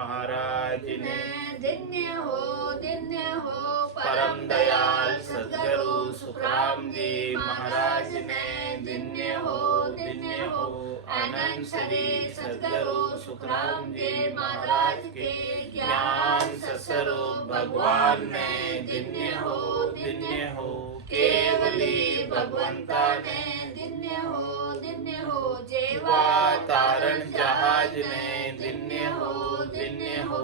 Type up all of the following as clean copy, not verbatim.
महाराज ने। धन्य हो परम दयाल सद्गुरु सुखराम जी महाराज ने। धन्य हो अनंत श्री सद्गुरु सुखराम जी महाराज के ज्ञान सस्वरूप भगवान ने। धन्य हो केवली भगवंता ने। धन्य हो जेवा तारण जहाज ने। धन्य हो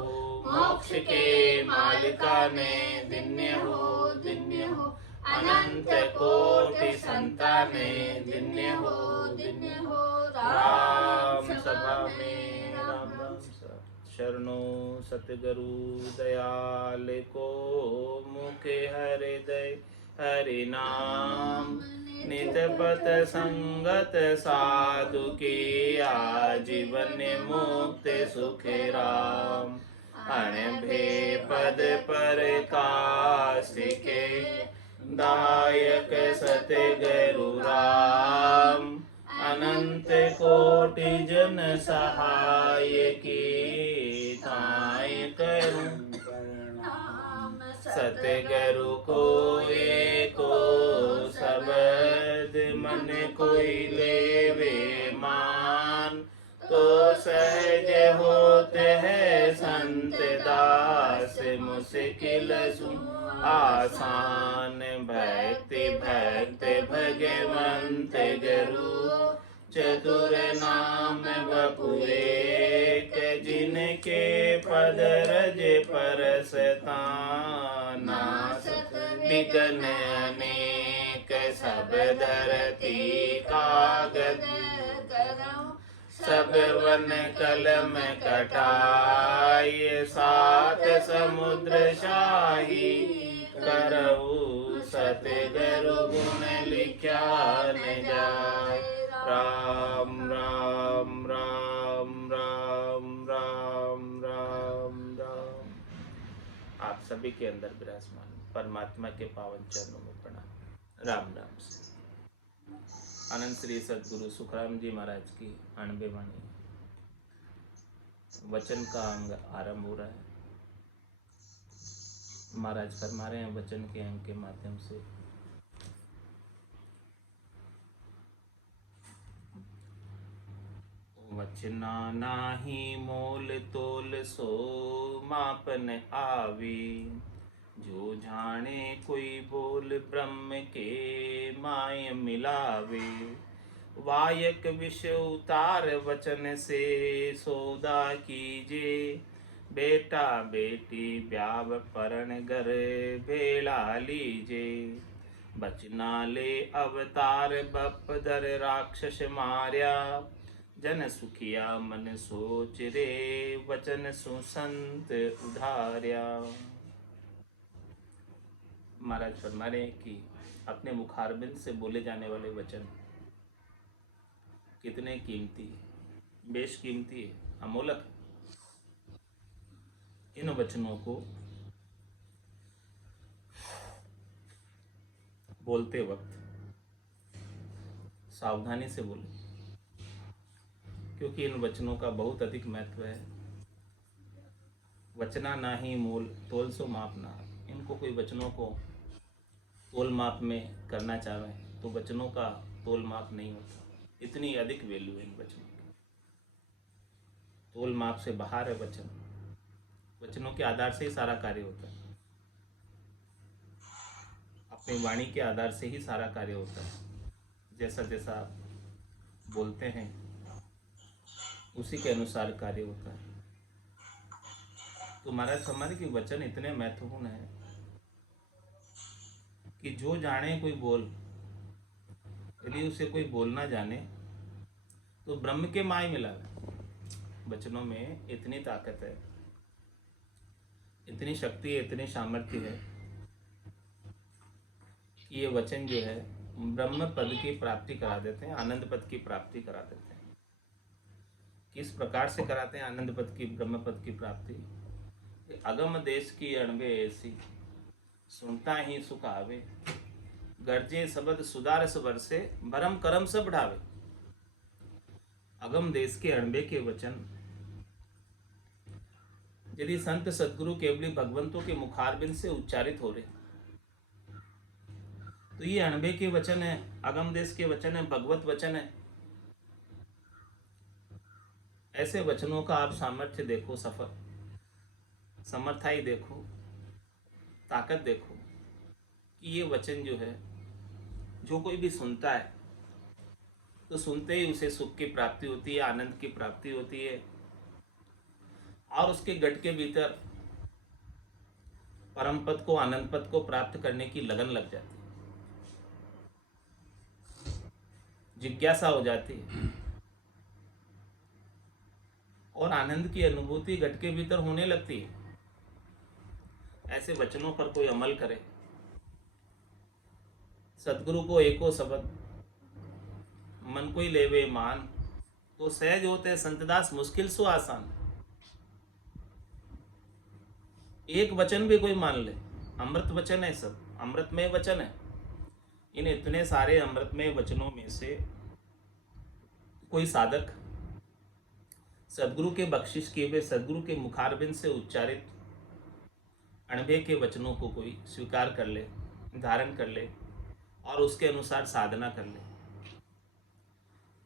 मोक्ष के मालिका ने। धन्य हो अनंत कोटि संताने। धन्य हो राम सभा में राम शरणो सतगुरु दयाल को। मुखे हृदय हरि नाम। नित पत संगत साधु की आजीवन मुक्त सुख राम। अणभे पद पर काश के दायक सतगुरु राम। अनंत कोटि जन सहाय की ताय करूं। सतगुरु को एको शब्द मन कोई लेवे मान। तो सहज होते हैं संत दास मुश्किल सु आसान। भक्ति भगवंत गुरु चतुर नाम बपुएक। जिनके पद रज परसता नासत विघ्न अनेक। सब धरती कागज सब वन कलम कटाई। सात समुद्र शाही करऊ। सतगुरु गुण लिख्या न जाय। राम राम राम राम राम राम राम। आप सभी के अंदर विराजमान परमात्मा के पावन चरणों में प्रणाम। राम राम से अनंत श्री सद्गुरु सुखराम जी महाराज की 98 वाणी वचन का अंग आरंभ हो रहा है। महाराज फरमा रहे हैं वचन के अंग के माध्यम से वचना नाही मोल तोल सो मापन आवी। जो जाने कोई बोल ब्रह्म के माय मिलावे। वायक विष उतार वचन से सौदा कीजे। बेटा बेटी ब्याव परण घर भेला लीजे। बचना ले अवतार बप दर राक्षस मार्या। जन सुखिया मन सोच रे वचन सुसंत उधार्या। महाराज फरमा रहे हैं कि अपने मुखारबिंद से बोले जाने वाले वचन कितने कीमती, बेशकीमती है, अमोलक है। इन वचनों को बोलते वक्त सावधानी से बोलें, क्योंकि इन वचनों का बहुत अधिक महत्व है। वचना नाही मोल तोल सो मापना। इनको कोई वचनों को तोल माप में करना चाहे तो वचनों का तोल माप नहीं होता। इतनी अधिक वैल्यू है इन वचनों की। तोल माप से बाहर है वचन। वचनों के आधार से ही सारा कार्य होता है। अपनी वाणी के आधार से ही सारा कार्य होता है। जैसा जैसा आप बोलते हैं उसी के अनुसार कार्य होता है। तो महाराज हमारे कि वचन इतने महत्वपूर्ण है कि जो जाने कोई बोल, यदि उसे कोई बोलना जाने तो ब्रह्म के माय मिला। वचनों में इतनी ताकत है, इतनी शक्ति है, इतनी सामर्थ्य है कि ये वचन जो है ब्रह्म पद की प्राप्ति करा देते हैं, आनंद पद की प्राप्ति करा देते हैं। किस प्रकार से कराते हैं आनंद पद की, ब्रह्म पद की प्राप्ति? अगम देश की अणबे ऐसी, सुनता ही सुख आवे। गर्जे शब्द सुदारस बरसे, भरम करम सब बढ़ावे। अगम देश के अणबे के वचन यदि संत सदगुरु केवली भगवंतों के मुखारबिंद से उच्चारित हो रहे, तो ये अणबे के वचन है, अगम देश के वचन है, भगवत वचन है। ऐसे वचनों का आप सामर्थ्य देखो, सफर समर्थाई देखो, ताकत देखो कि ये वचन जो है, जो कोई भी सुनता है तो सुनते ही उसे सुख की प्राप्ति होती है, आनंद की प्राप्ति होती है, और उसके गट के भीतर परम पद को, आनंद पद को प्राप्त करने की लगन लग जाती है, जिज्ञासा हो जाती है, और आनंद की अनुभूति गट के भीतर होने लगती है। ऐसे वचनों पर कोई अमल करे, सदगुरु को एको शब्द मन को ही लेवे मान, तो सहज होते संतदास मुश्किल सो आसान। एक वचन भी कोई मान ले, अमृत वचन है, सब अमृतमय वचन है। इन इतने सारे अमृतमय वचनों में से कोई साधक सदगुरु के बख्शिश किए हुए, सदगुरु के मुखारबिंद से उच्चारित अणबे के वचनों को कोई स्वीकार कर ले, धारण कर ले, और उसके अनुसार साधना कर ले,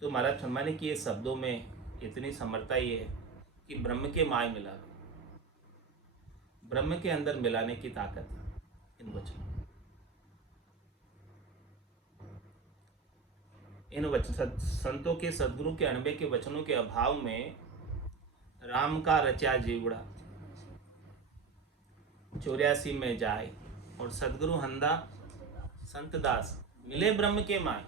तो महाराज फरमाने की ये शब्दों में इतनी समर्था ये है कि ब्रह्म के माय मिला, ब्रह्म के अंदर मिलाने की ताकत इन वचनों, संतों के, सदगुरु के अणबे के वचनों के अभाव में राम का रचा जीवड़ा 84 में जाए, और सदगुरु हंदा संत दास मिले ब्रह्म के माय।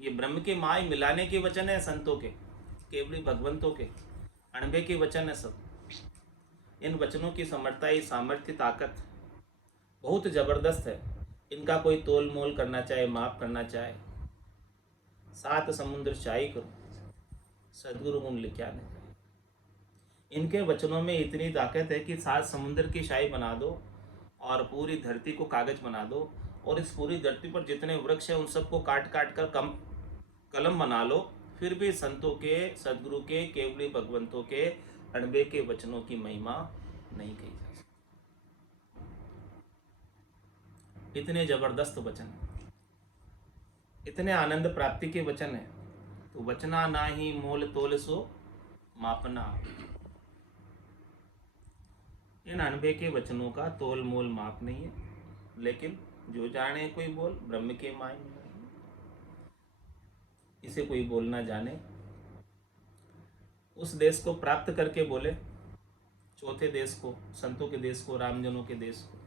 ये ब्रह्म के माय मिलाने के वचन है, संतों के, केवली भगवंतों के अणबे के वचन है सब। इन वचनों की समर्थता, सामर्थ्य, ताकत बहुत जबरदस्त है। इनका कोई तोल मोल करना चाहे, माप करना चाहे, 7 समुद्र शाही करो, सदगुरु गुण लिखा नहीं। इनके वचनों में इतनी ताकत है कि 7 समुद्र की शाही बना दो, और पूरी धरती को कागज बना दो, और इस पूरी धरती पर जितने वृक्ष हैं उन सबको काट काट कर कलम बना लो, फिर भी संतों के, सदगुरु के, केवली भगवंतों के अणबे के वचनों की महिमा नहीं कही जा सकती। इतने जबरदस्त वचन, इतने आनंद प्राप्ति के वचन है। तो वचना नाही मोल तोल सो मापना, इन अणबे के वचनों का तोल मोल माप नहीं है। लेकिन जो जाने कोई बोल, ब्रह्म के माय मिला, इसे कोई बोल ना जाने, उस देश को प्राप्त करके बोले, चौथे देश को, संतों के देश को, रामजनों के देश को,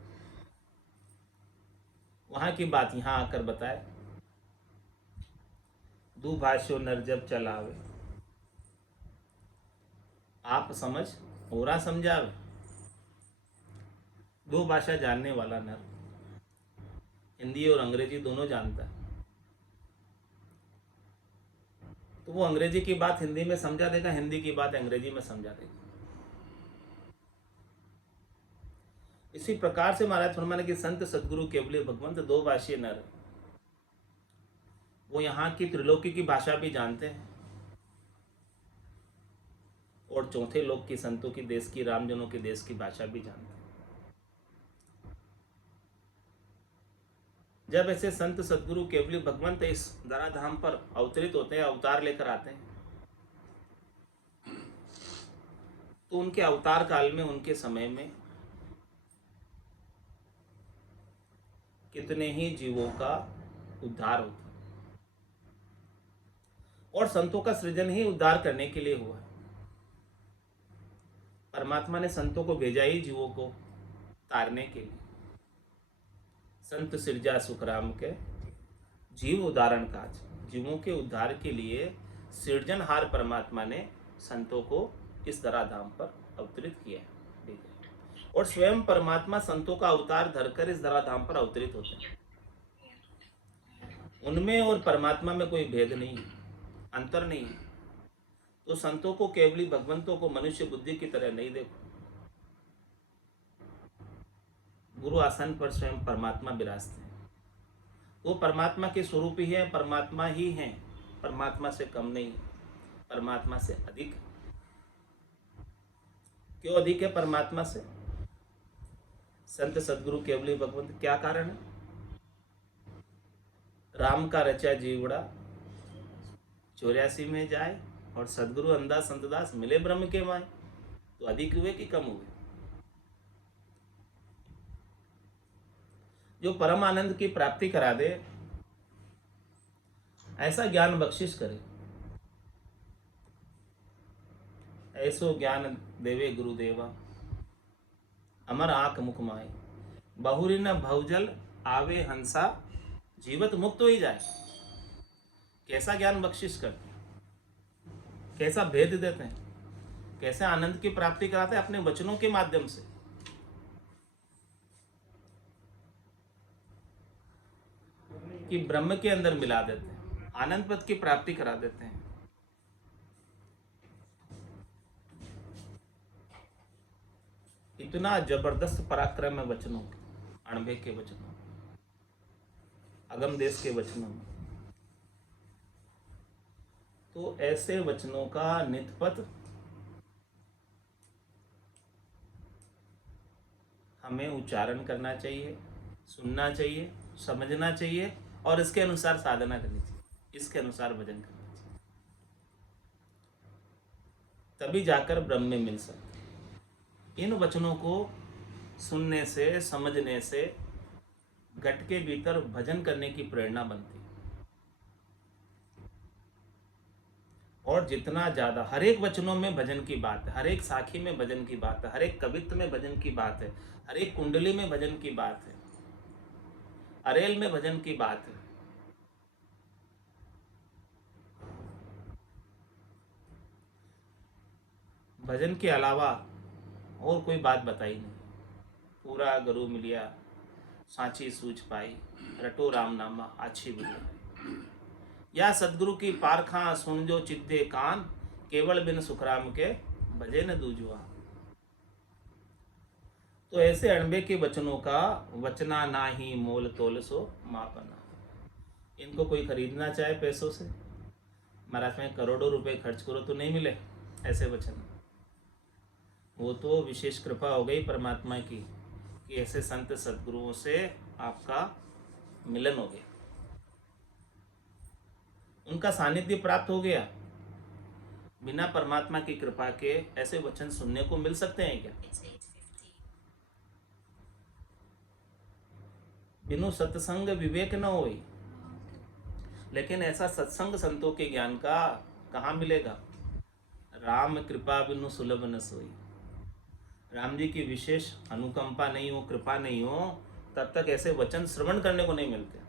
वहां की बात यहां आकर बताए। दुभाष्यो नर जब चलावे, आप समझ ओरा समझावे। 2 भाषा जानने वाला नर, हिंदी और अंग्रेजी दोनों जानता है, तो वो अंग्रेजी की बात हिंदी में समझा देगा, हिंदी की बात अंग्रेजी में समझा देगा। इसी प्रकार से महाराज फरमाने कि संत सदगुरु केवली भगवंत 2 भाषीय नर, वो यहाँ की त्रिलोकी की भाषा भी जानते हैं, और चौथे लोक की, संतों की देश की, रामजनों के देश की भाषा भी जानते हैं। जब ऐसे संत सदगुरु केवली भगवंत इस धराधाम पर अवतरित होते हैं, अवतार लेकर आते हैं, तो उनके अवतार काल में, उनके समय में कितने ही जीवों का उद्धार होता, और संतों का सृजन ही उद्धार करने के लिए हुआ है। परमात्मा ने संतों को भेजा ही जीवों को तारने के लिए। संत सिरजा सुखराम के जीव उदाहरण काज, जीवों के उद्धार के लिए सृजनहार परमात्मा ने संतों को इस धराधाम पर अवतरित किया है, और स्वयं परमात्मा संतों का अवतार धरकर इस धराधाम पर अवतरित होते हैं। उनमें और परमात्मा में कोई भेद नहीं, अंतर नहीं। तो संतों को, केवली भगवंतों को मनुष्य बुद्धि की तरह नहीं देखो। गुरु आसन पर स्वयं परमात्मा विराजते हैं, वो परमात्मा के स्वरूप ही है, परमात्मा ही हैं, परमात्मा से कम नहीं, परमात्मा से अधिक। क्यों अधिक है परमात्मा से? संत सदगुरु केवली भगवंत, क्या कारण है? राम का रचा जीवड़ा 84 में जाए और सदगुरु अंधा संतदास मिले ब्रह्म के माए, तो अधिक हुए कि कम हुए? जो परम आनंद की प्राप्ति करा दे, ऐसा ज्ञान बख्शिश करे, ऐसो ज्ञान देवे गुरुदेवा, अमर आंख मुख माए, बहुरी न भवजल आवे हंसा, जीवत मुक्त हो ही जाए। कैसा ज्ञान बख्शिश करते हैं, कैसा भेद देते हैं, कैसे आनंद की प्राप्ति कराते हैं अपने वचनों के माध्यम से। कि ब्रह्म के अंदर मिला देते हैं, आनंद पद की प्राप्ति करा देते हैं। इतना जबरदस्त पराक्रम है वचनों के, अणभे के वचनों, अगम देश के वचनों में। तो ऐसे वचनों का नितपत हमें उच्चारण करना चाहिए, सुनना चाहिए, समझना चाहिए और इसके अनुसार साधना करनी चाहिए, इसके अनुसार भजन करना चाहिए, तभी जाकर ब्रह्म में मिल सकते। इन वचनों को सुनने से, समझने से घट के भीतर भजन करने की प्रेरणा बनती है। और जितना ज्यादा, हर एक वचनों में भजन की बात है, हर एक साखी में भजन की बात है, हर एक कवित्व में भजन की बात है, हर एक कुंडली में भजन की बात है, अरेल में भजन की बात है। भजन के अलावा और कोई बात बताई नहीं। पूरा गुरु मिलिया सांची सूझ पाई, रटो राम नामा आछी बुझाई। या सदगुरु की पारखा सुन जो चिद्दे कान, केवल बिन सुखराम के भजे न दूजुआ। तो ऐसे अणबे के वचनों का वचना ना ही मोल तोल सो मापना। इनको कोई खरीदना चाहे पैसों से, महाराज में करोड़ों रुपए खर्च करो तो नहीं मिले ऐसे वचन। वो तो विशेष कृपा हो गई परमात्मा की कि ऐसे संत सदगुरुओं से आपका मिलन हो गया, उनका सानिध्य प्राप्त हो गया। बिना परमात्मा की कृपा के ऐसे वचन सुनने को मिल सकते हैं क्या? बिनु सत्संग विवेक न होई। लेकिन ऐसा सत्संग संतों के ज्ञान का कहाँ मिलेगा? राम कृपा बिनु सुलभ न सोई। राम जी की विशेष अनुकंपा नहीं हो, कृपा नहीं हो, तब तक ऐसे वचन श्रवण करने को नहीं मिलते।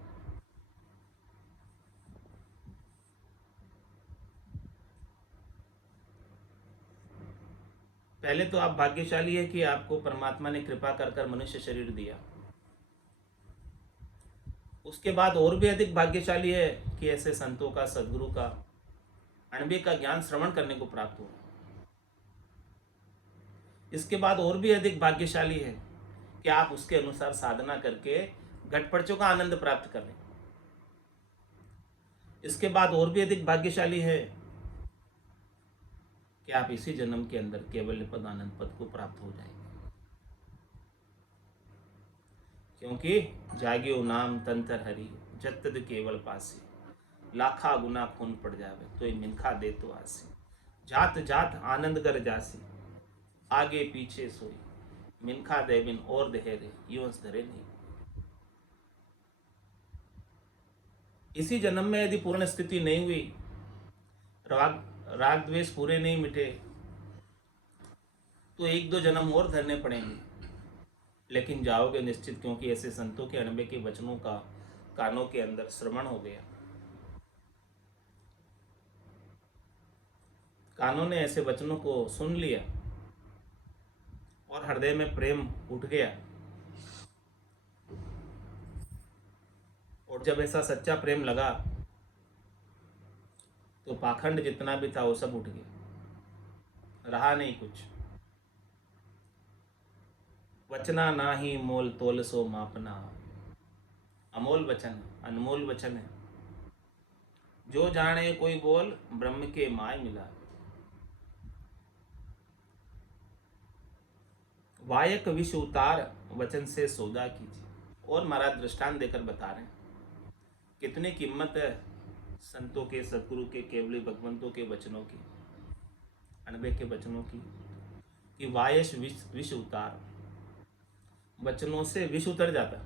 पहले तो आप भाग्यशाली है कि आपको परमात्मा ने कृपा कर कर मनुष्य शरीर दिया। उसके बाद और भी अधिक भाग्यशाली है कि ऐसे संतों का, सदगुरु का, अणबे का ज्ञान श्रवण करने को प्राप्त हो। इसके बाद और भी अधिक भाग्यशाली है कि आप उसके अनुसार साधना करके घटपड़चों का आनंद प्राप्त करें। इसके बाद और भी अधिक भाग्यशाली है कि आप इसी जन्म के अंदर केवल पद आनंद पद को प्राप्त हो जाएंगे। क्योंकि जाग्यो नाम तंतर हरि, जतद केवल पासी, लाखा गुना खून पड़ जावे तो ये मिनखा दे तो आसी। जात जात आनंद कर जासी, आगे पीछे सोई, मिनखा दे बिन और देहरे यूं धरे नहीं। इसी जन्म में यदि पूर्ण स्थिति नहीं हुई, राग द्वेष पूरे नहीं मिटे, तो एक दो जन्म और धरने पड़ेंगे, लेकिन जाओगे निश्चित। क्योंकि ऐसे संतों के अणबे के वचनों का कानों के अंदर श्रवण हो गया, कानों ने ऐसे वचनों को सुन लिया और हृदय में प्रेम उठ गया। और जब ऐसा सच्चा प्रेम लगा तो पाखंड जितना भी था वो सब उठ गया, रहा नहीं कुछ। वचना ना ही मोल तोल सो मापना। अमोल वचन, अनमोल वचन है। जो जाने कोई बोल, ब्रह्म के माय मिला। वायक विष उतार वचन से सौदा कीजिए। और महाराज दृष्टांत देकर बता रहे हैं कितनी कीमत है संतों के, सदगुरु के, केवली भगवंतों के वचनों की, अनबे के वचनों की, कि वायश विष उतार, वचनों से विष उतर जाता।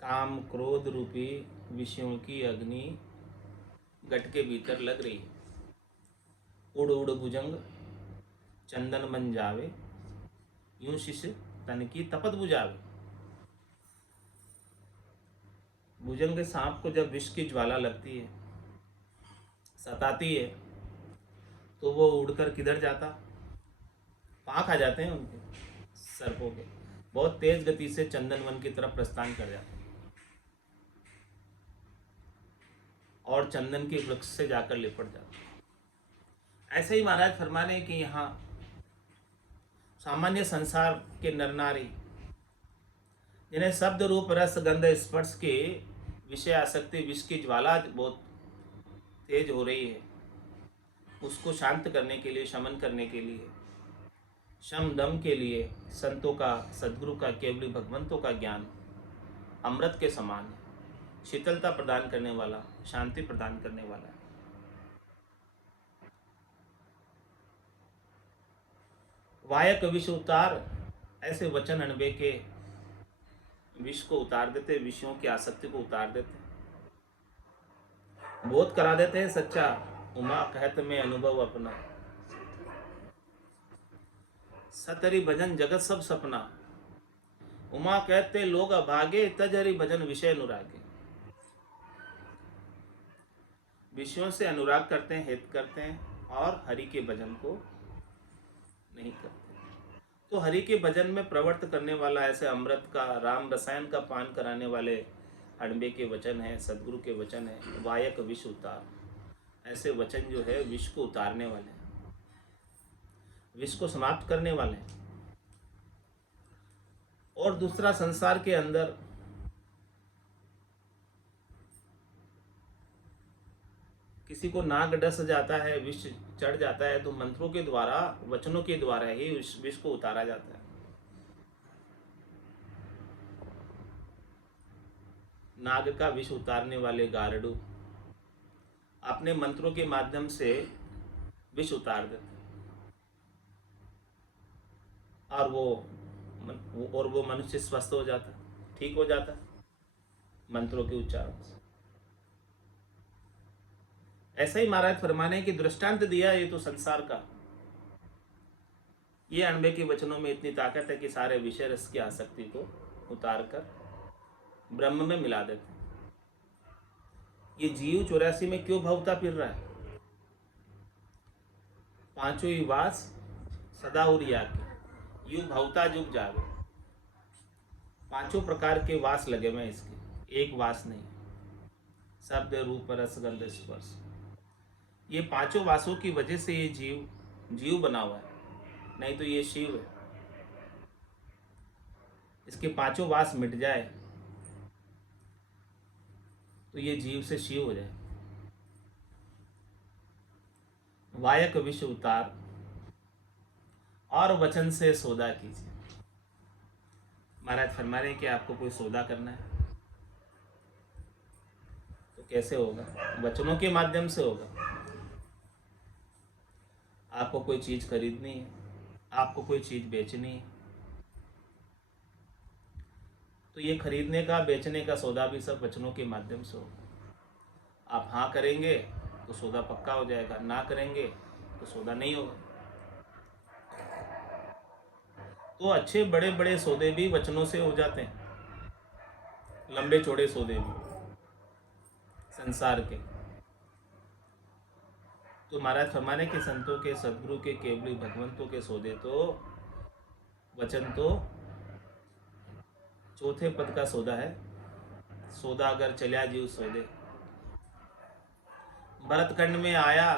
काम क्रोध रूपी विषयों की अग्नि गट के भीतर लग रही है। उड़ उड़ भुजंग चंदन बन जावे, यूं शिष तन की तपत बुझावे। भुजंग सांप को जब विष की ज्वाला लगती है, सताती है, तो वो उड़कर किधर जाता? पाँख आ जाते हैं उनके, सर्पों के, बहुत तेज गति से चंदन वन की तरफ प्रस्थान कर जाते हैं और चंदन के वृक्ष से जाकर लिपट जाते हैं। ऐसे ही महाराज फरमा रहे हैं कि यहाँ सामान्य संसार के नर नारी जिन्हें शब्द रूप रस गंध स्पर्श के विषय आसक्ति विष की ज्वाला बहुत तेज हो रही है, उसको शांत करने के लिए, शमन करने के लिए, शम दम के लिए संतों का, सदगुरु का, केवली भगवंतों का ज्ञान अमृत के समान है, शीतलता प्रदान करने वाला, शांति प्रदान करने वाला है। वायक विष उतार, ऐसे वचन अनबे के विष को उतार देते, विषयों की आसक्ति को उतार देते, बोध करा देते हैं सच्चा। उमा कहत में अनुभव अपना, सतरी भजन जगत सब सपना। उमा कहते लोग अभागे, तज हरि भजन विषय अनुरागे। विषयों से अनुराग करते हैं, हित करते हैं और हरि के भजन को नहीं करते। तो हरि के भजन में प्रवृत्त करने वाला, ऐसे अमृत का, राम रसायन का पान कराने वाले अणबे के वचन है, सदगुरु के वचन है। वायक विष उतार, ऐसे वचन जो है विष को उतारने वाले हैं, विष को समाप्त करने वाले हैं। और दूसरा, संसार के अंदर किसी को नाग डस जाता है, विष चढ़ जाता है, तो मंत्रों के द्वारा, वचनों के द्वारा ही विष को उतारा जाता है। नाग का विष उतारने वाले गारडू अपने मंत्रों के माध्यम से विष उतार देते और वो मनुष्य स्वस्थ हो जाता, ठीक हो जाता मंत्रों के उच्चारण से। ऐसा ही महाराज फरमाने हैं कि दृष्टांत दिया ये तो संसार का, ये अणबे के वचनों में इतनी ताकत है कि सारे विषय रस की आसक्ति को उतार कर ब्रह्म में मिला देते हैं। ये जीव 84 में क्यों भवता फिर रहा है? पांचों ही वास सदा उरिया के, यूं भवता जुग जावे। पांचों प्रकार के वास लगे हुए हैं इसके, एक वास नहीं। शब्द रूप रस गंध स्पर्श, ये पांचों वासों की वजह से ये जीव बना हुआ है, नहीं तो ये शिव है। इसके पांचों वास मिट जाए तो ये जीव से शिव हो जाए। वायक विष उतार और वचन से सौदा कीजिए। महाराज फरमा रहे हैं कि आपको कोई सौदा करना है तो कैसे होगा? वचनों के माध्यम से होगा। आपको कोई चीज खरीदनी है, आपको कोई चीज बेचनी है, तो ये खरीदने का, बेचने का सौदा भी सब वचनों के माध्यम से होगा। आप हाँ करेंगे तो सौदा पक्का हो जाएगा, ना करेंगे तो सौदा नहीं होगा। तो अच्छे बड़े बड़े सौदे भी वचनों से हो जाते हैं, लंबे चौड़े सौदे भी संसार के। तो महाराज फरमाने के संतों के, सदगुरु के, केवली भगवंतों के सौदे तो, वचन तो चौथे पद का सौदा है। सौदा अगर चलिया जीव सौदे। भरतखंड में आया,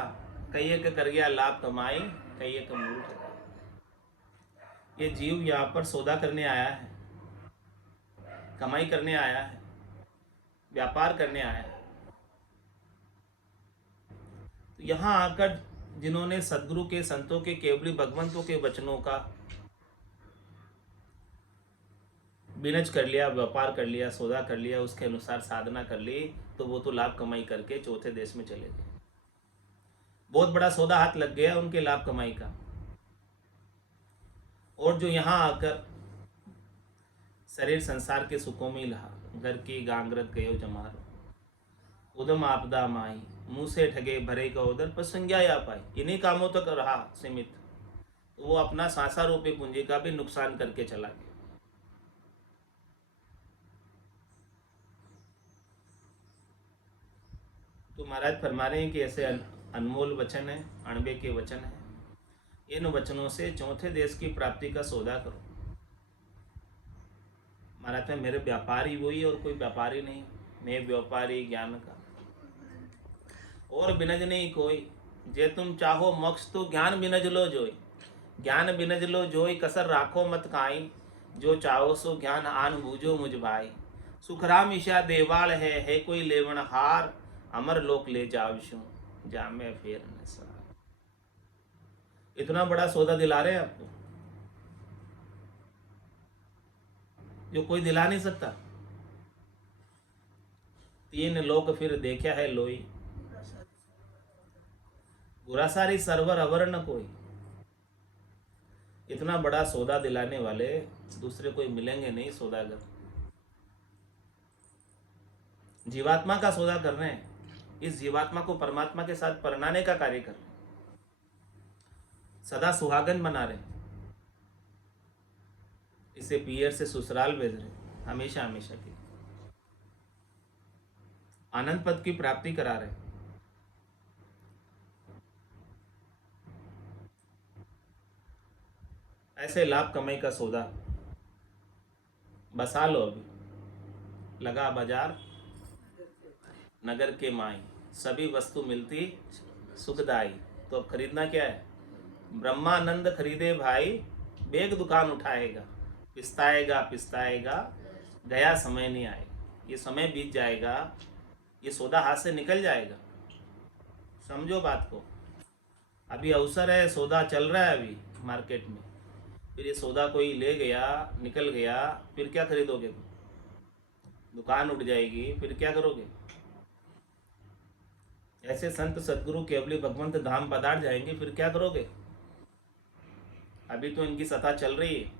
कई एक कर गया लाभ कमाई, कई एक मूर्ख है। ये जीव यहाँ पर सौदा करने आया है, कमाई करने आया है, व्यापार करने आया है। तो यहाँ आकर जिन्होंने सदगुरु के, संतों के, केवली भगवंतों के वचनों का बिनज कर लिया, व्यापार कर लिया, सौदा कर लिया, उसके अनुसार साधना कर ली, तो वो तो लाभ कमाई करके चौथे देश में चले गए। बहुत बड़ा सौदा हाथ लग गया उनके लाभ कमाई का। और जो यहाँ आकर शरीर संसार के सुखों में लहा, घर की गांगरत गयो जमारो, उदम आपदा माई, मुंह से ठगे भरे का उदर पर संज्ञा या पाई, इन्हीं कामों तक रहा सीमित, तो वो अपना सांसा रूपी पूंजी का भी नुकसान करके चला गया। तो महाराज फरमा रहे हैं कि ऐसे अनमोल वचन है, अणबे के वचन है, इन वचनों से चौथे देश की प्राप्ति का सौदा करो। महाराज है मेरे व्यापारी वही और कोई व्यापारी नहीं, मैं व्यापारी ज्ञान का और बिनज नहीं कोई, जे तुम चाहो मोक्ष तो ज्ञान बिनज लो जोई, ज्ञान बिनज लो जोई, कसर राखो मत काई, जो चाहो सो ज्ञान आन बूझो मुझ भाई, सुखराम ईशा देवाल है कोई लेवन हार, अमर लोक ले जावशु जामे फेर निसार। इतना बड़ा सौदा दिला रहे हैं आपको जो कोई दिला नहीं सकता। तीन लोक फिर देखा है लोई, गुरासारी सरवर अवर न कोई। इतना बड़ा सौदा दिलाने वाले दूसरे कोई मिलेंगे नहीं सौदागर। जीवात्मा का सौदा कर रहे हैं, इस जीवात्मा को परमात्मा के साथ परनाने का कार्य कर रहे हैं, सदा सुहागन बना रहे हैं, इसे पियर से ससुराल भेज रहे हैं, हमेशा हमेशा की आनंद पद की प्राप्ति करा रहे हैं। ऐसे लाभ कमाई का सौदा बसा लो। अभी लगा बाजार नगर के माई, सभी वस्तु मिलती सुखदाई। तो अब खरीदना क्या है? ब्रह्मानंद खरीदे भाई, बेग दुकान उठाएगा, पिस्ताएगा पिस्ताएगा, गया समय नहीं आएगा। ये समय बीत जाएगा, ये सौदा हाथ से निकल जाएगा। समझो बात को, अभी अवसर है, सौदा चल रहा है अभी मार्केट में, फिर ये सौदा कोई ले गया, निकल गया, फिर क्या खरीदोगे? दुकान उठ जाएगी, फिर क्या करोगे? ऐसे संत सदगुरु केवली भगवंत धाम पधार जाएंगे, फिर क्या करोगे? अभी तो इनकी सत्ता चल रही है,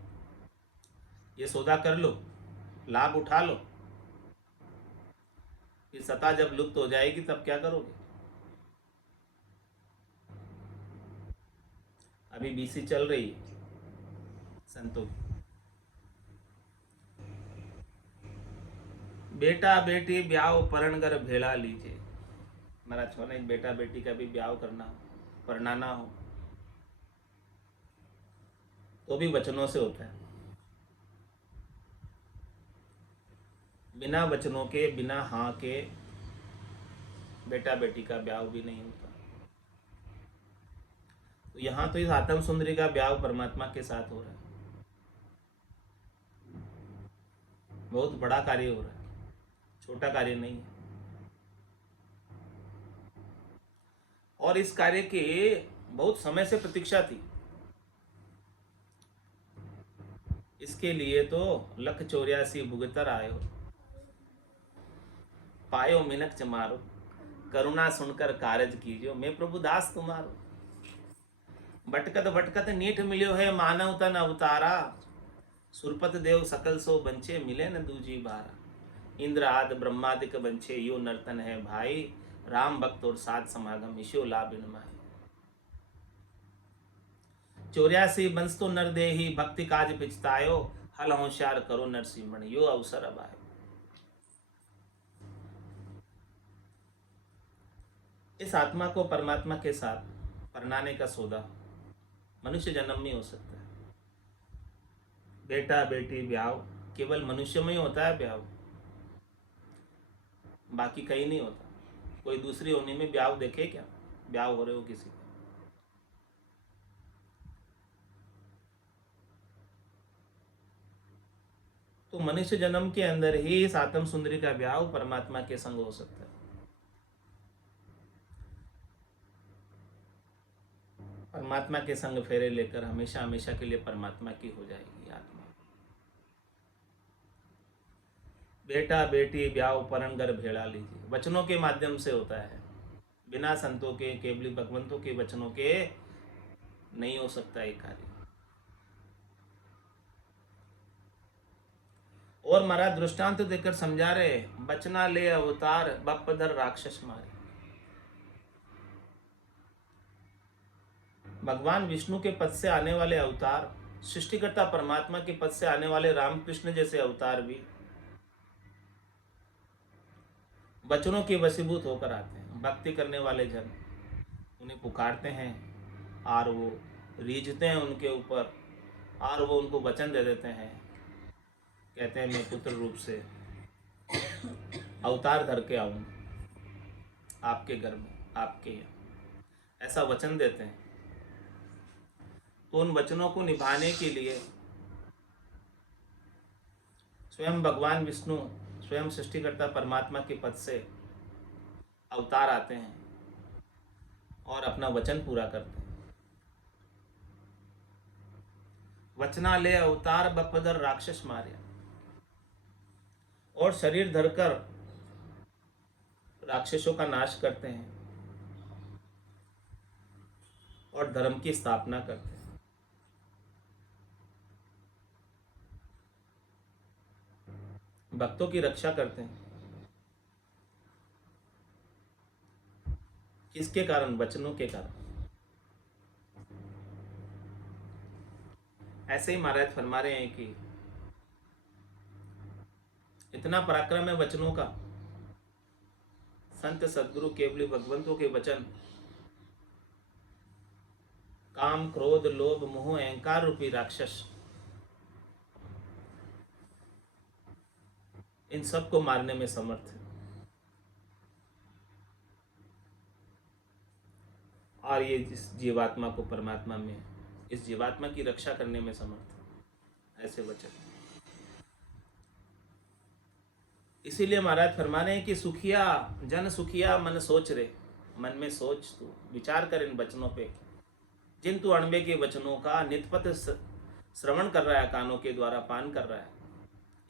ये सौदा कर लो, लाभ उठा लो, फिर सत्ता जब लुप्त हो जाएगी तब क्या करोगे? अभी बीसी चल रही है संतों की। बेटा बेटी ब्याह परणगर भेड़ा लीजिए। महाराज छोने बेटा बेटी का भी ब्याह करना हो, परनाना हो, तो भी वचनों से होता है। बिना वचनों के, बिना हाँ के बेटा बेटी का ब्याह भी नहीं होता। तो यहाँ तो इस आत्म सुंदरी का ब्याह परमात्मा के साथ हो रहा है, बहुत बड़ा कार्य हो रहा है, छोटा कार्य नहीं है। और इस कार्य की बहुत समय से प्रतीक्षा थी। इसके लिए तो 1,84 भुगतर आयो, पायो मिनक चमारो, करुणा सुनकर कारज कीजियो, मैं प्रभु दास तुम्हारो। भटकत भटकत नीठ मिलियो है, मानव तन अवतारा, सुरपत देव सकल सो बंचे, मिले न दूजी बारा। इंद्र आदि ब्रह्मादिक बंचे, यो नर्तन है भाई, राम भक्त और साध समागम, इशो लाभ इन माही। 84 बंस तो नर दे ही, भक्ति काज पिछतायो, हल होशियार करो नरसिंह, यो अवसर अब आयो। इस आत्मा को परमात्मा के साथ परनाने का सौदा मनुष्य जन्म में हो सकता है। बेटा बेटी ब्याह केवल मनुष्य में ही होता है ब्याह, बाकी कहीं नहीं होता। कोई दूसरी होने में ब्याह देखे क्या? ब्याह हो रहे हो किसी का? तो मनुष्य जन्म के अंदर ही इस आत्म सुंदरी का ब्याह परमात्मा के संग हो सकता है। परमात्मा के संग फेरे लेकर हमेशा हमेशा के लिए परमात्मा की हो जाएगी आत्मा। बेटा बेटी ब्याह परण घर भेड़ा लीजिए, वचनों के माध्यम से होता है, बिना संतों के केवली भगवंतों के वचनों के नहीं हो सकता ये कार्य। और महाराज दृष्टांत देकर समझा रहे, बचना ले अवतार बपधर राक्षस मारे। भगवान विष्णु के पद से आने वाले अवतार, सृष्टिकर्ता परमात्मा के पद से आने वाले रामकृष्ण जैसे अवतार भी वचनों के वशीभूत होकर आते हैं। भक्ति करने वाले जन उन्हें पुकारते हैं और वो रीझते हैं उनके ऊपर, और वो उनको वचन दे देते हैं, कहते हैं मैं पुत्र रूप से अवतार धर के आऊंगा आपके घर में, आपके यहाँ, ऐसा वचन देते हैं। तो उन वचनों को निभाने के लिए स्वयं भगवान विष्णु, स्वयं सृष्टिकर्ता परमात्मा के पद से अवतार आते हैं और अपना वचन पूरा करते हैं। वचना ले अवतार बपधर राक्षस मारे, और शरीर धरकर राक्षसों का नाश करते हैं और धर्म की स्थापना करते हैं। भक्तों की रक्षा करते हैं। किसके कारण? वचनों के कारण। ऐसे ही महाराज फरमा रहे हैं कि इतना पराक्रम है वचनों का। संत सद्गुरु केवली भगवंतों के वचन काम क्रोध लोभ मोह अहंकार रूपी राक्षस, इन सब को मारने में समर्थ है, और ये जिस जीवात्मा को परमात्मा में, इस जीवात्मा की रक्षा करने में समर्थ है। ऐसे वचन। इसीलिए महाराज फरमा रहे हैं कि सुखिया जन सुखिया मन सोच रे, मन में सोच, तू विचार कर इन वचनों पे, जिन तू अणबे के वचनों का नितपत श्रवण कर रहा है, कानों के द्वारा पान कर रहा है,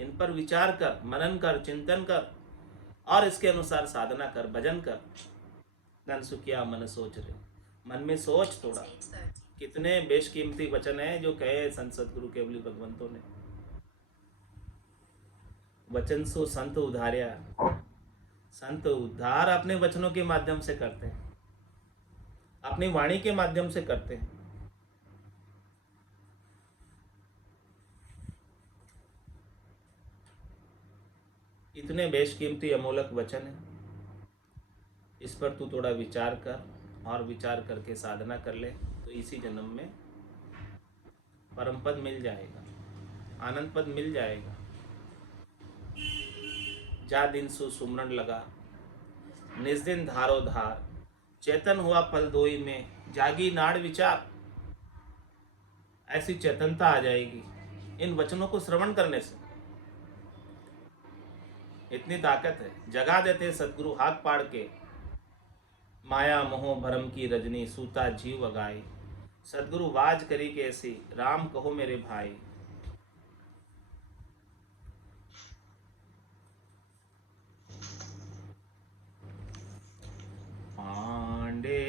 इन पर विचार कर, मनन कर, चिंतन कर, और इसके अनुसार साधना कर, भजन कर। जन सुखिया मन सोच रे, मन में सोच थोड़ा। कितने बेशकीमती वचन है जो कहे संत सद्गुरु केवली भगवंतों ने। वचन सो संत उद्धार्या, संत उद्धार अपने वचनों के माध्यम से करते हैं, अपनी वाणी के माध्यम से करते हैं। इतने बेशकीमती अमोलक वचन है, इस पर तू थोड़ा विचार कर, और विचार करके साधना कर ले तो इसी जन्म में परम पद मिल जाएगा, आनंद पद मिल जाएगा। जा दिन सु सुमरण लगा, निज दिन धारो धार, चेतन हुआ पल दोई में, जागी नाड़ विचार। ऐसी चेतनता आ जाएगी इन वचनों को श्रवण करने से। इतनी ताकत है, जगा देते सद्गुरु हाथ पाड़ के। माया मोह भरम की रजनी, सूता जीव अगाई, सद्गुरु वाज करी कैसी, राम कहो मेरे भाई। पांडे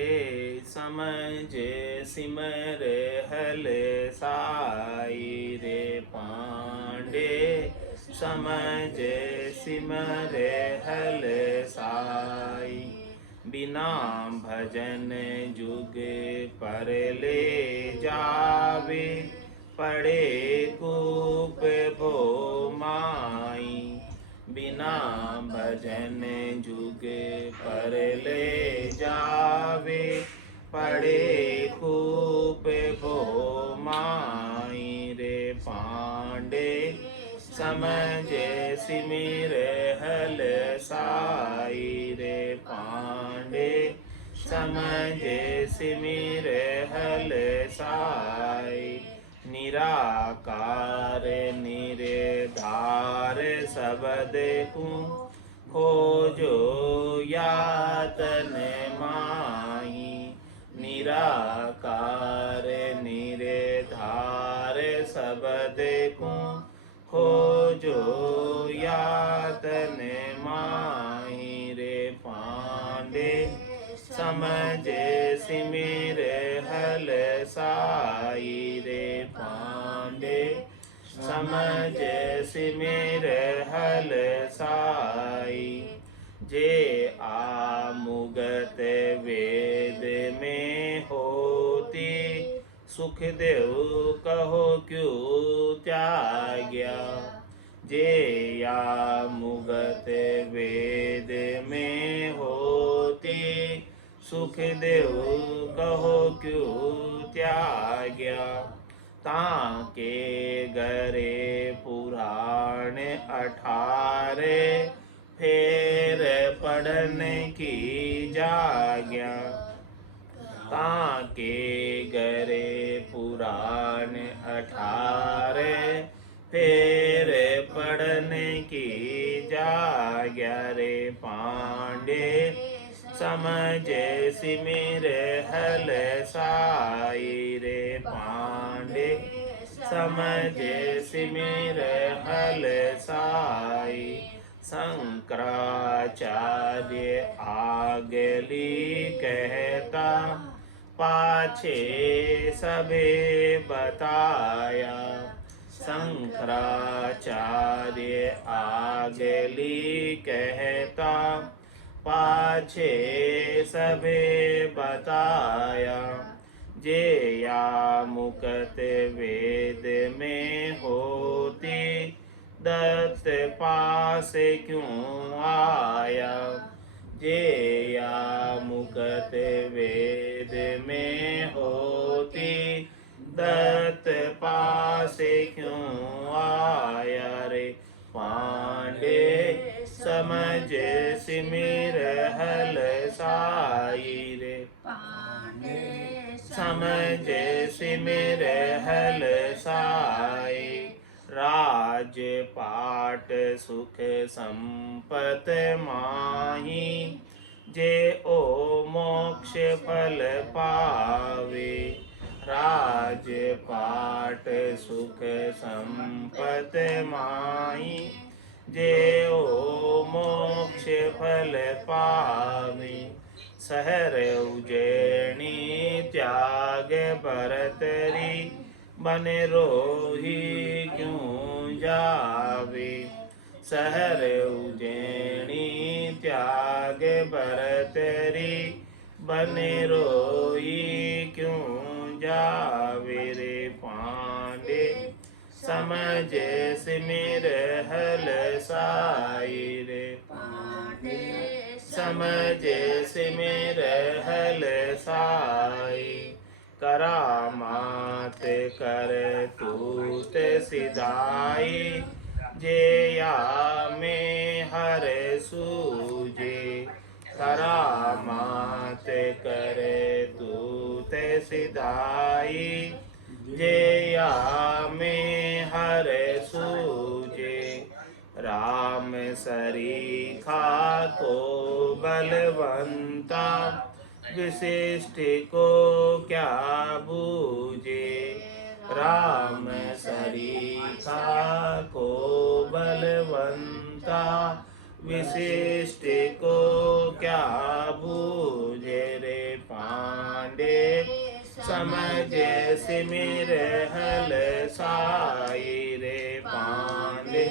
समझे सिमर हले साई रे, पांडे समझे सिमर हले साई, बिना भजन जुग पर ले जावे, पड़े कूप भो माई। बिना भजन जुग पर ले जावे, पड़े कूप भो माई रे। पांडे समझे सिमिर हल साई रे, पांडे समझे सिमिर हल साई। निराकार निराधार सब देखूं, खोजो यातन माही। निराकार को खोजो यातन माही रे पांडे समझे सिमिर हल साई रे पांडे समझे सिमिर हल साई जे आमुगत वेद में होती सुख देव कहो क्यों त्याग्या जे आमुगत वेद में होती सुख देव कहो क्यों त्याग्या ताके गरे पुराण 18 फेर पढ़ने की जाग्या ताके गरे पुराण 18 फेर पढ़ने की जाग्या रे पांडे समझे सिमिर हल साई रे पांडे समझे सिमिर हल साई शंकराचार्य आगली कहता पाछे सबे बताया शंकराचार्य आगली कहता पाछे सबे बताया जे या मुकत वेद में होती दत्त पास क्यों आया जे या मुकत वेद में होती दत्त पास क्यों आया रे पांडे समझ सिमिर हल साई रे पांडे समझ सिमिर हल साई राज पाट सुख संपत माही जे ओ मोक्ष फल पावे राज पाट सुख संपत माही जे ओ मोक्ष फल पावे सहर उजैनी त्याग भरतरी बन रोही क्यों जावे सहर उजैनी त्याग भरतरी बन रोही क्यों जावे रे पांडे समझ सिमिर हल साई रे पांडे समझ सिमिर हल साई करामात कर तूत सिधाई जे या में हर सूजे करामात कर तूत सिधाई जे या में हर सूजे राम सरीखा को बलवंता विशिष्ट को क्या बूझे राम सरीखा को बलवंता विशिष्ट को क्या बूझे रे पांडे समझ सिमिर हल साई रे पांडे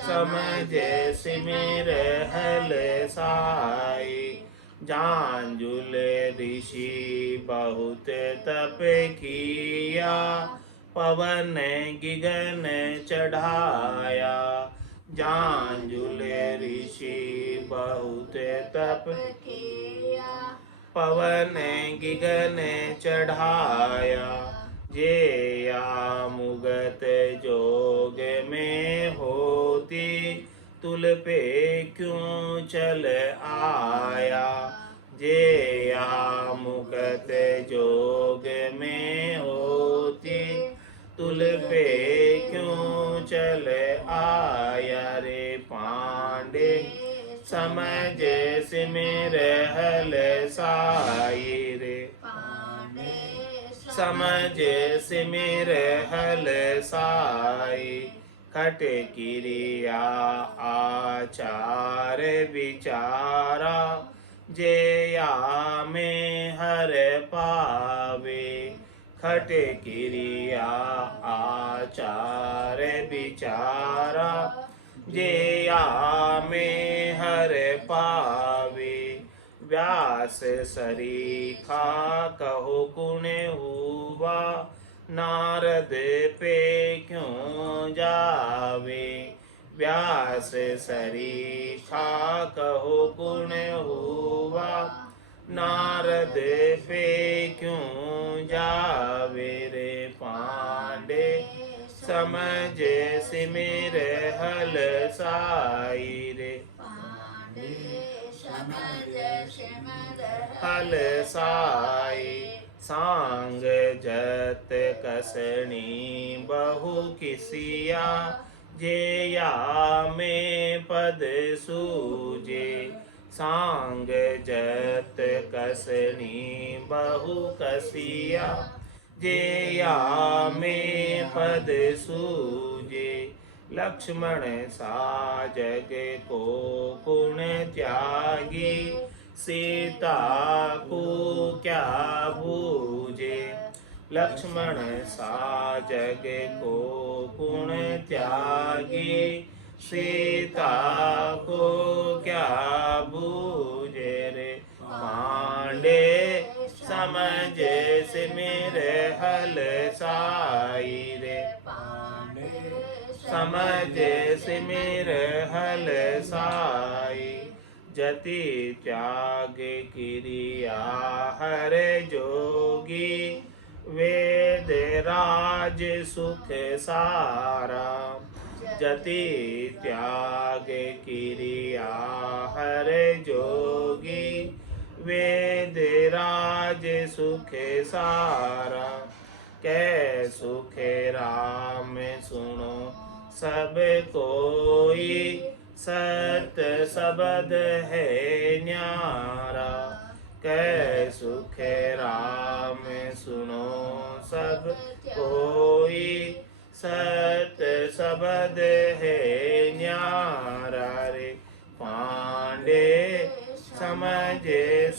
समझ सिमिर हल साई जांजुल ऋषि बहुत तप किया पवन गिगन चढ़ाया जांजुल ऋषि बहुत तप किया पवन गिगन चढ़ाया जे या मुगत जोग में होती तुल पे क्यों चल आया जे या मुगत जोग में होती तुल पे क्यों चल आया रे पांडे समझ सिमिर हल साई रे पांडे समझ सिमिर हल साई खट किरिया आचार विचारा जेया में हर पावे खट किरिया आचार विचारा जेया में हर पावे व्यास सरीखा कहो गुण हुआ नारद पे क्यों जावे व्यास सरीखा कहो गुण हुआ नारद पे क्यों जावे रे पांडे समझ सिमिर हल साई रे हल साई सांग जत कसनी बहु किसिया जेया में पद सूजे सांग जत कसनी बहु कसिया जेया में पद सूजे लक्ष्मण साजग को गुण त्यागी सीता को क्या भूजे लक्ष्मण साजग को गुण त्यागी सीता को क्या भूजे रे पांडे समझ सिमिर हल साई रे समझ सिमिर हल साई जति त्याग किरिया हर जोगी वेद राज सुख सारा जति त्याग किरिया हर जोगी वेद राज सुख सारा कै सुख राम सुनो सब कोई सत सबद है न्यारा कै सुख राम सुनो सब कोई सत सबद है न्यारा रे पांडे समझ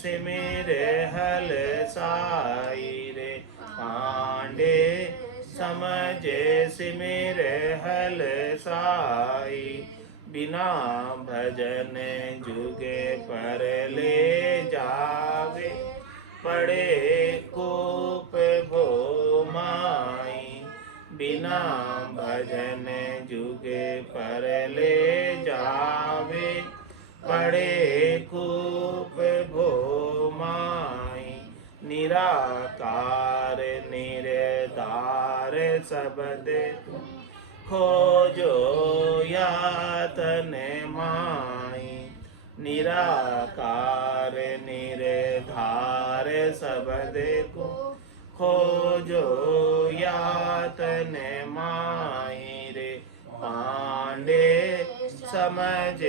सिमिर हल साई रे पांडे समझ सिमिर हल साई बिना भजन जुगे पर ले जावे पड़े कूप भो माई बिना भजन जुगे पर ले जावे पड़े कूप भो माई निराकार निरदार सबद खोजो यातन माई निराकार निरधार सबद को खोजो यातन माई रे पांडे समझ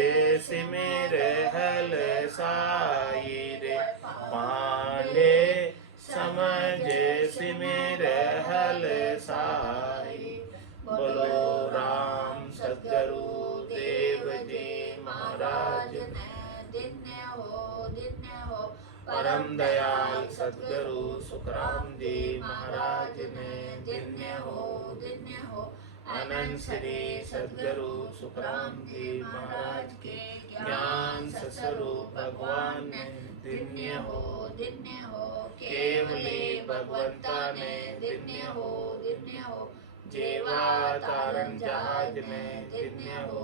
सिमिर हल साई रे पांडे समझ सिमिर हल साई बोलो राम सद्गुरु देव जी महाराज परम दयाल सद्गुरु सुखराम जी महाराज ने दिन्य हो अनंत श्री सद्गुरु सुखराम जी महाराज के ज्ञान स्वरूप भगवान ने दिन्य हो केवली भगवंता ने दिन्य हो जेवा तारण जहाज ने दिन्य हो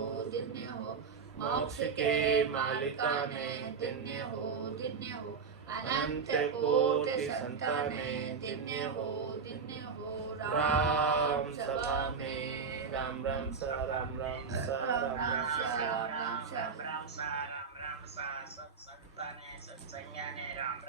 मोक्ष के मालिका ने दिन्य हो अनंत कोटि संताने दिन्य हो राम सभा में राम राम सा राम राम सा राम राम सा सत्संगाने राम